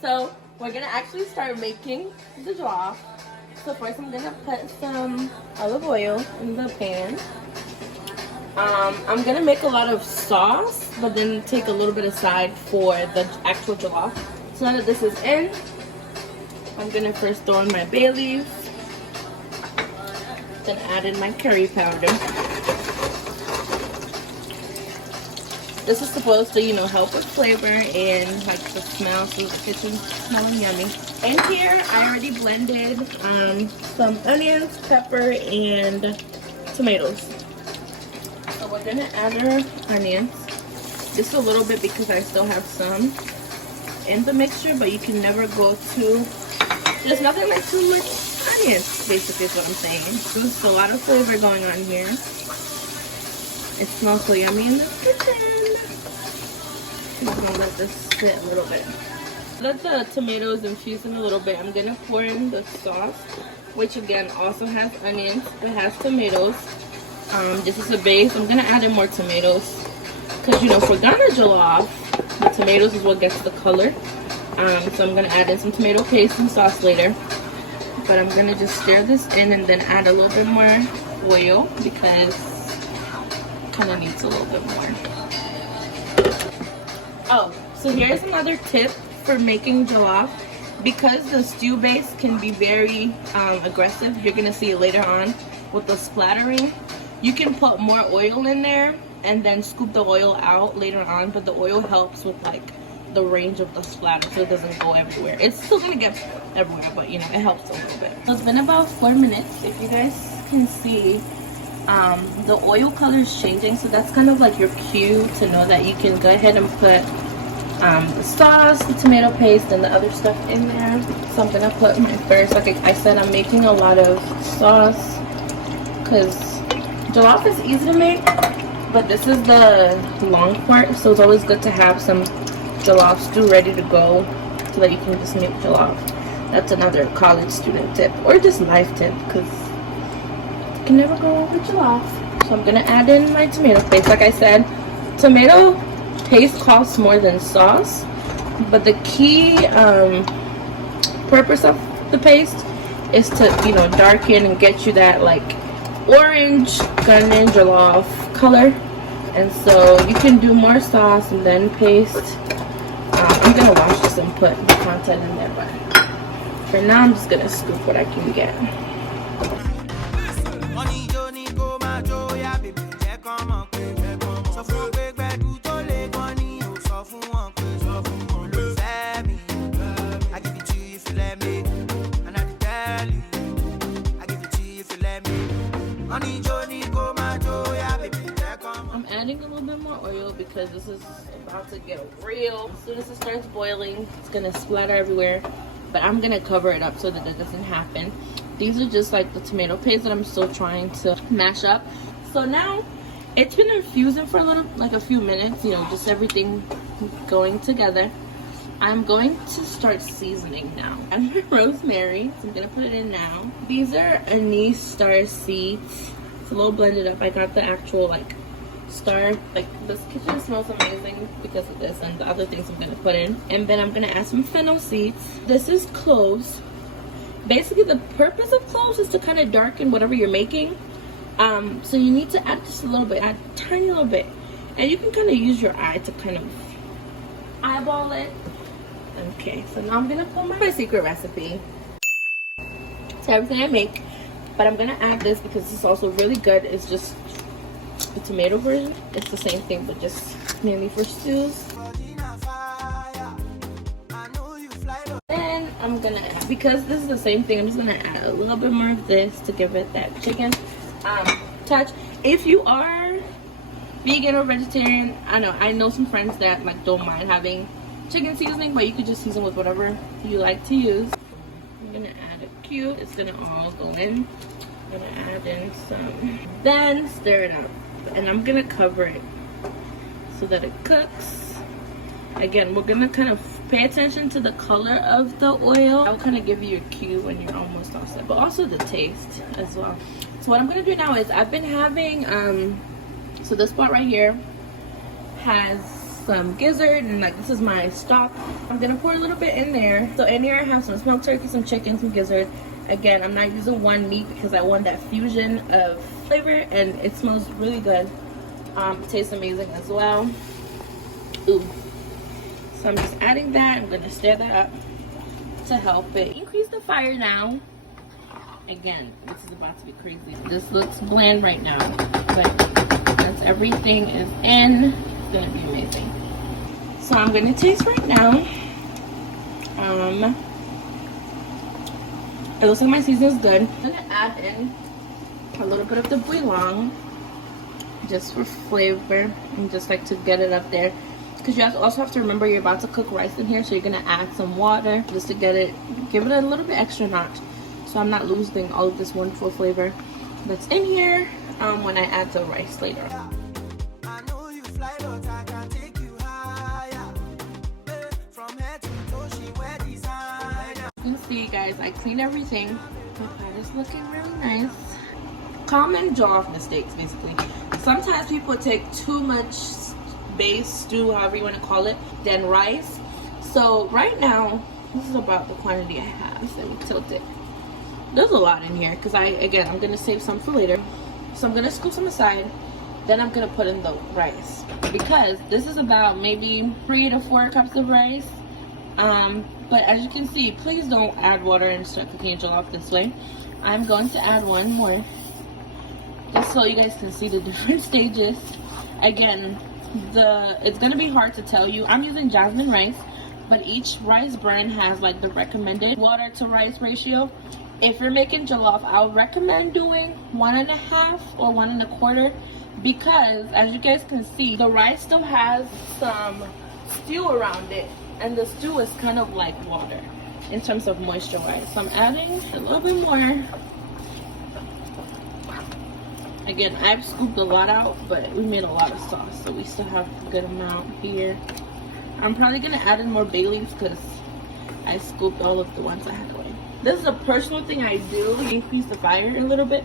So we're gonna actually start making the jollof. So first I'm gonna put some olive oil in the pan. I'm gonna make a lot of sauce, but then take a little bit aside for the actual jollof. So now that this is in, I'm gonna first throw in my bay leaf, then add in my curry powder. This is supposed to, you know, help with flavor and like the smell, so the kitchen smelling yummy. And here I already blended some onions, pepper, and tomatoes. So we're gonna add our onions, just a little bit because I still have some in the mixture, but you can never go too, there's nothing like too much onions, basically is what I'm saying. So there's a lot of flavor going on here. It smells so yummy in the kitchen. I'm gonna let this sit a little bit. Let the tomatoes infuse in a little bit. I'm gonna pour in the sauce, which again also has onions. It has tomatoes. This is the base. I'm gonna add in more tomatoes because, you know, for Ghana Jollof, the tomatoes is what gets the color. So I'm gonna add in some tomato paste and sauce later. But I'm gonna just stir this in and then add a little bit more oil because it kind of needs a little bit more. Oh, so here's another tip for making jollof. Because the stew base can be very aggressive, you're gonna see it later on with the splattering. You can put more oil in there and then scoop the oil out later on, but the oil helps with like the range of the splatter so it doesn't go everywhere. It's still gonna get everywhere, but you know, it helps a little bit. So it's been about 4 minutes. If you guys can see, the oil color is changing, so that's kind of like your cue to know that you can go ahead and put the sauce, the tomato paste, and the other stuff in there. So I'm gonna put my first, like I said, I'm making a lot of sauce because jollof is easy to make, but this is the long part, so it's always good to have some jollof stew ready to go so that you can just make jollof. That's another college student tip, or just life tip, because you can never go wrong with jollof. So I'm gonna add in my tomato paste. Like I said, tomato paste costs more than sauce, but the key purpose of the paste is to, you know, darken and get you that like orange Ghanaian Jollof color. And so you can do more sauce and then paste. I'm gonna wash this and put the content in there, but for now I'm just gonna scoop what I can get. I'm adding a little bit more oil because this is about to get real. As soon as it starts boiling, it's gonna splatter everywhere, but I'm gonna cover it up so that doesn't happen. These are just like the tomato paste that I'm still trying to mash up. So now it's been infusing for a few minutes, you know, just everything going together. I'm going to start seasoning now. I'm rosemary, so I'm gonna put it in now. These are anise star seeds. It's a little blended up. I got the actual like star, like this kitchen smells amazing because of this and the other things I'm gonna put in. And then I'm gonna add some fennel seeds. This is cloves. Basically the purpose of cloves is to kind of darken whatever you're making. So you need to add just a little bit, add a tiny little bit. And you can kind of use your eye to kind of eyeball it. Okay, so now I'm gonna put my secret recipe to everything I make, but I'm gonna add this because it's also really good. It's just the tomato version. It's the same thing, but just mainly for stews. Then I'm gonna add, because this is the same thing, I'm just gonna add a little bit more of this to give it that chicken touch. If you are vegan or vegetarian, I know some friends that like don't mind having chicken seasoning, but you could just season with whatever you like to use. I'm gonna add a cube. It's gonna all go in. I'm gonna add in some, then stir it up, and I'm gonna cover it so that it cooks. Again, we're gonna kind of pay attention to the color of the oil. I'll kind of give you a cue when you're almost all set, but also the taste as well. So what I'm gonna do now is I've been having so this pot right here has some gizzard, and like this is my stock. I'm gonna pour a little bit in there. So in here I have some smoked turkey, some chicken, some gizzard. Again, I'm not using one meat because I want that fusion of flavor, and it smells really good. It tastes amazing as well. Ooh. So I'm just adding that. I'm gonna stir that up to help it increase the fire now. Again, this is about to be crazy. This looks bland right now, but once everything is in, it's gonna be amazing. So I'm gonna taste right now. It looks like my season is good. I'm gonna add in a little bit of the bouillon, just for flavor and just like to get it up there. Because you also have to remember you're about to cook rice in here, so you're gonna add some water just to get it, give it a little bit extra notch, so I'm not losing all of this wonderful flavor that's in here when I add the rice later. You can see, guys, I cleaned everything. My pot is looking really nice. Common jollof mistakes, basically. Sometimes people take too much base, stew, however you want to call it, than rice. So right now, this is about the quantity I have. So let me tilt it. There's a lot in here because I'm gonna save some for later. So I'm gonna scoop some aside. Then I'm gonna put in the rice because this is about maybe 3 to 4 cups of rice. But as you can see, please don't add water and start cooking jollof this way. I'm going to add one more just so you guys can see the different stages. Again, it's gonna be hard to tell you. I'm using jasmine rice, but each rice brand has like the recommended water to rice ratio. If you're making jollof, I would recommend doing 1.5 or 1.25 because as you guys can see, the rice still has some stew around it, and the stew is kind of like water in terms of moisture wise. So I'm adding a little bit more. Again, I've scooped a lot out, but we made a lot of sauce, so we still have a good amount here. I'm probably gonna add in more bay leaves because I scooped all of the ones I had away. This is a personal thing I do. Increase the fire a little bit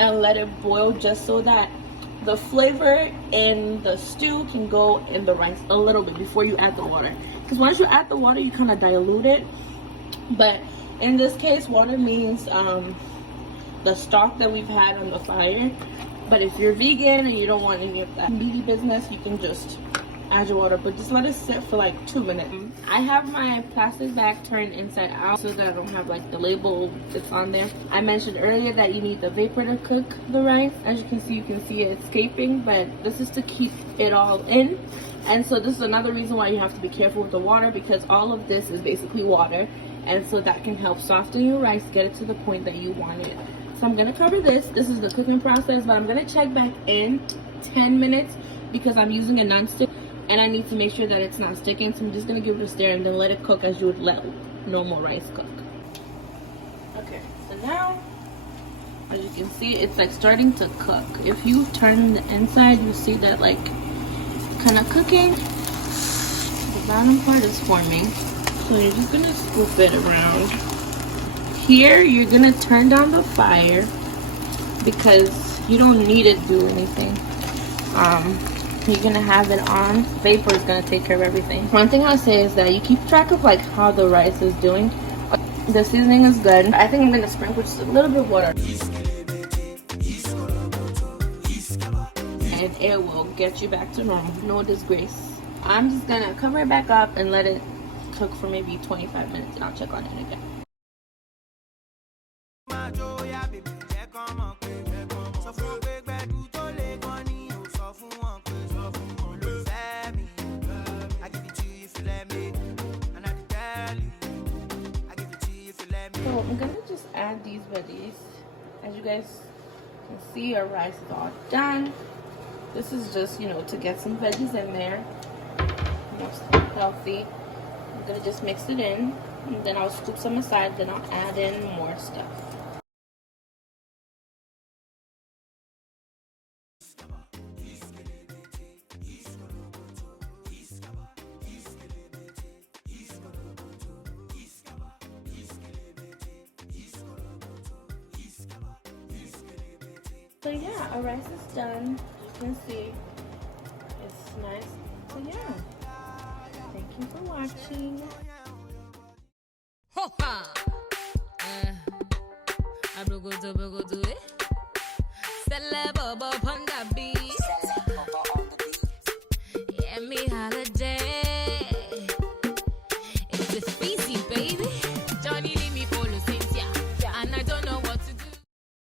and let it boil just so that the flavor in the stew can go in the rice a little bit before you add the water. Because once you add the water, you kind of dilute it. But in this case, water means the stock that we've had on the fire. But if you're vegan and you don't want any of that meaty business, you can just add your water, but just let it sit for like 2 minutes. I have my plastic bag turned inside out so that I don't have like the label that's on there. I mentioned earlier that you need the vapor to cook the rice. As you can see it escaping, but this is to keep it all in. And so this is another reason why you have to be careful with the water, because all of this is basically water, and so that can help soften your rice, get it to the point that you want it. So I'm gonna cover this. This is the cooking process, but I'm gonna check back in 10 minutes because I'm using a nonstick and I need to make sure that it's not sticking. So I'm just gonna give it a stir and then let it cook as you would let normal rice cook. Okay, so now, as you can see, it's like starting to cook. If you turn the inside, you see that like kind of cooking. The bottom part is forming. So you're just gonna scoop it around. Here, you're gonna turn down the fire because you don't need it to do anything. You're gonna have it on. Vapor is gonna take care of everything. One thing I'll say is that you keep track of like how the rice is doing. The seasoning is good. I think I'm gonna sprinkle just a little bit of water, and it will get you back to normal. No disgrace. I'm just gonna cover it back up and let it cook for maybe 25 minutes, and I'll check on it again. So I'm gonna just add these veggies. As you guys can see, our rice is all done. This is just, you know, to get some veggies in there. Healthy. I'm gonna just mix it in, and then I'll scoop some aside, then I'll add in more stuff. So yeah, our rice is done. You can see it's nice. So yeah. you for watching. Hopa! I broke to it. Celeb Panda B.